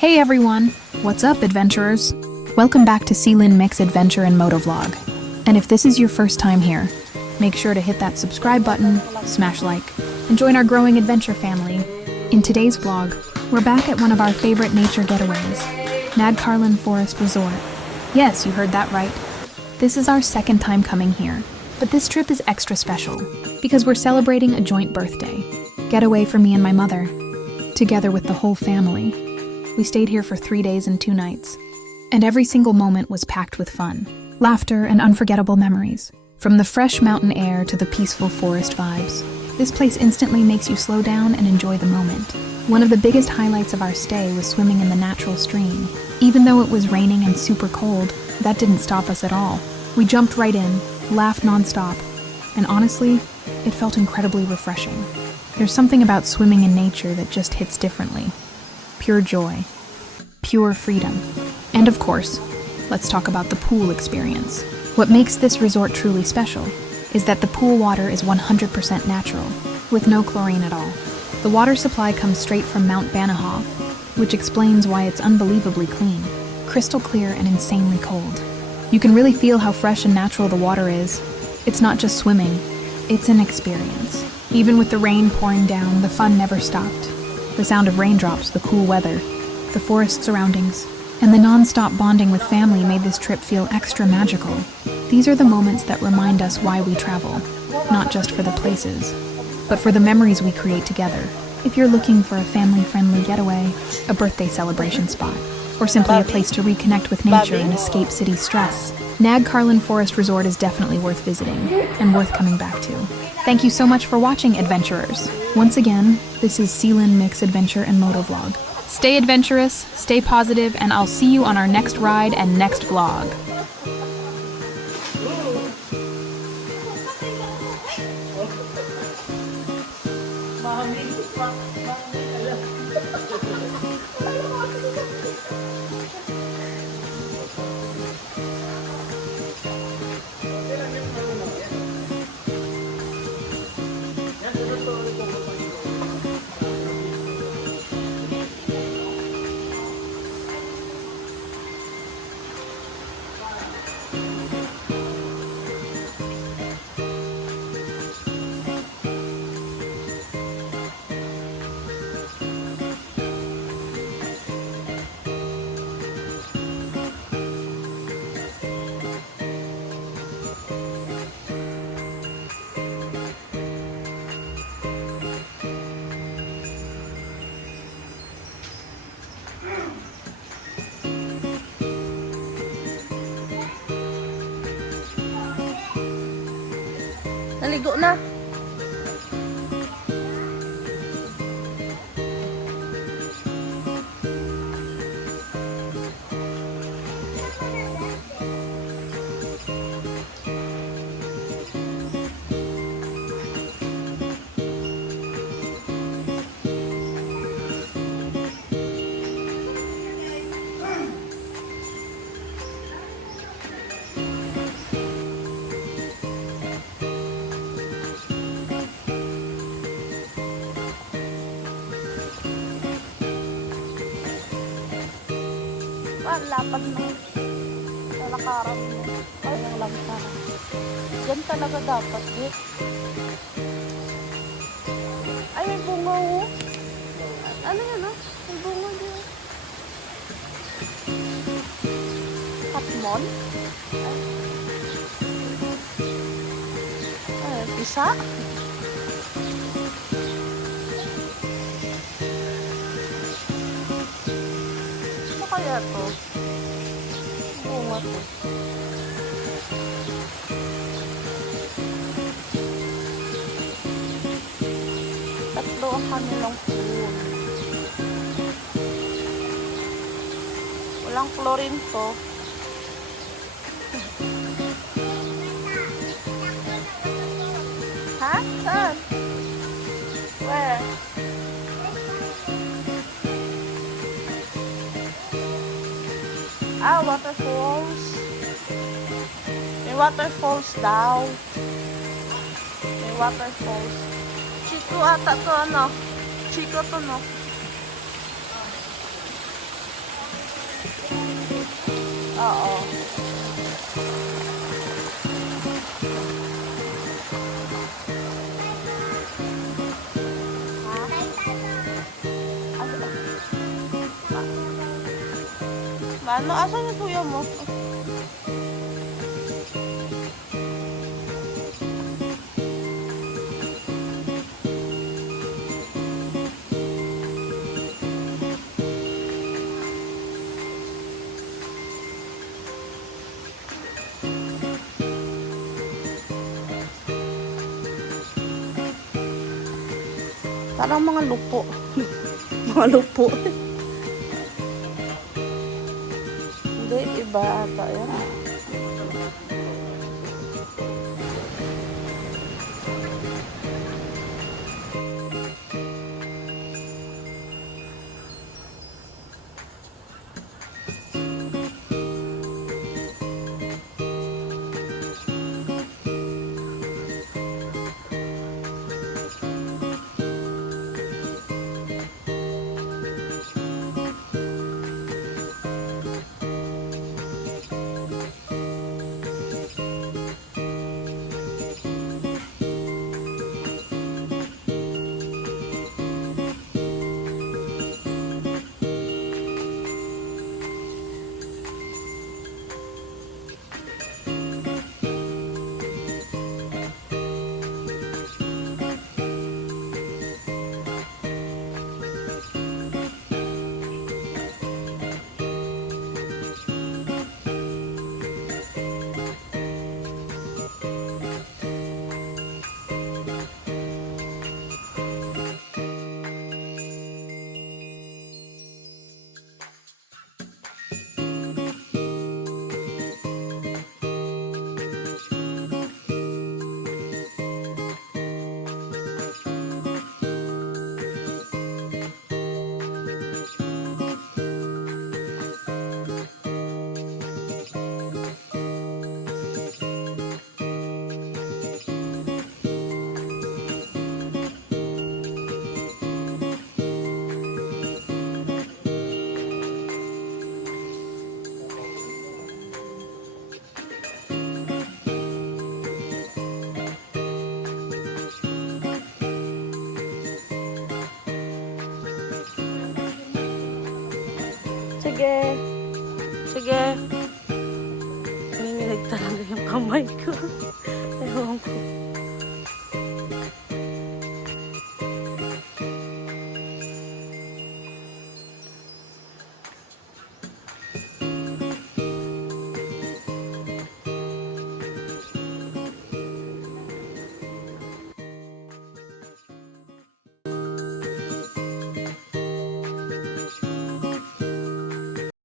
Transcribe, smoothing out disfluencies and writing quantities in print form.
Hey everyone! What's up, adventurers? Welcome back to Sealin Mix Adventure and Motovlog. And if this is your first time here, make sure to hit that subscribe button, smash like, and join our growing adventure family. In today's vlog, we're back at one of our favorite nature getaways, Nagcarlan Forest Resort. Yes, you heard that right. This is our second time coming here, but this trip is extra special because we're celebrating a joint birthday. Getaway for me and my mother, together with the whole family. We stayed here for 3 days and 2 nights, and every single moment was packed with fun, laughter, and unforgettable memories. From the fresh mountain air to the peaceful forest vibes, this place instantly makes you slow down and enjoy the moment. One of the biggest highlights of our stay was swimming in the natural stream. Even though it was raining and super cold, that didn't stop us at all. We jumped right in, laughed nonstop, and honestly, it felt incredibly refreshing. There's something about swimming in nature that just hits differently. Pure joy, pure freedom. And of course, let's talk about the pool experience. What makes this resort truly special is that the pool water is 100% natural, with no chlorine at all. The water supply comes straight from Mount Banahaw, which explains why it's unbelievably clean, crystal clear and insanely cold. You can really feel how fresh and natural the water is. It's not just swimming, it's an experience. Even with the rain pouring down, the fun never stopped. The sound of raindrops, the cool weather, the forest surroundings, and the non-stop bonding with family made this trip feel extra magical. These are the moments that remind us why we travel, not just for the places, but for the memories we create together. If you're looking for a family-friendly getaway, a birthday celebration spot, or simply a place to reconnect with nature and escape city stress, Nagcarlan Forest Resort is definitely worth visiting and worth coming back to. Thank you so much for watching, adventurers. Once again, this is Sealin Mix Adventure and Motovlog. Stay adventurous, stay positive, and I'll see you on our next ride and next vlog. Naligo na. Ang lapad mo. Nalakaran mo. Ay, ang lantaran. Yan talaga dapat, eh. Ay, may bunga, oh. Ano yan, oh? May bunga din. Hotmon? Ay, isa? Kaya to bunga to. Tatlo ang kanilang pool. Walang chlorine to. Ha? Saan? Where? Waterfalls. May waterfalls daw. May waterfalls. Chico ata to, ano? Chico to, no? Oo. Ano? Asan yung tuyo mo? Parang mga lupo. Mga lupo. Hindi, iba ata yan. Sige. Sige. Nanginginig talaga yung kamay ko.